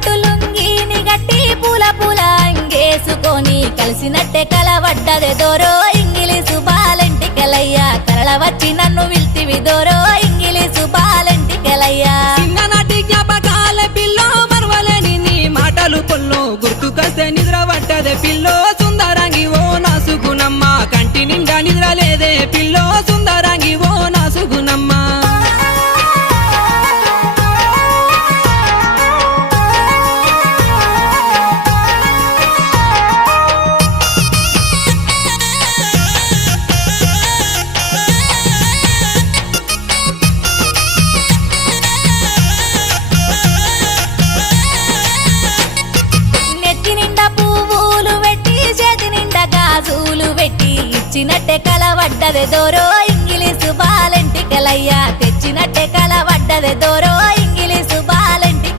పట్టు లుంగీని గట్టి పూల పూల అంగేసుకొని కలిసినట్టే కలవడ్డదే దోరో ఇంగిలీసు బాలెంటికెలయ్యా కరళ వచ్చి నన్ను విల్తివి దోరో ఇంగిలీసు బాలెంటికెలయ్యా చిన్ననాటి జ్ఞాపకాల పిల్లో మరవలేని నీ మాటలు పొల్లో గుర్తుకొస్తే నిద్ర పట్టదే పిల్లో సుందరంగి ఓ నా సుగుణమ్మ కంటి నిండా నిద్ర లేదే పిల్లో సుందరంగి ఓ నా సుగుణమ్మ నెత్తి నిండా పువ్వులు పెట్టి చేతి నిండా గాజులు పెట్టి ఇచ్చినట్టే కలవడ్డదే దోరో ఇంగిలీసు బాలెంటికెలయ్యా తెచ్చినట్టే కలవడ్డదే దోరో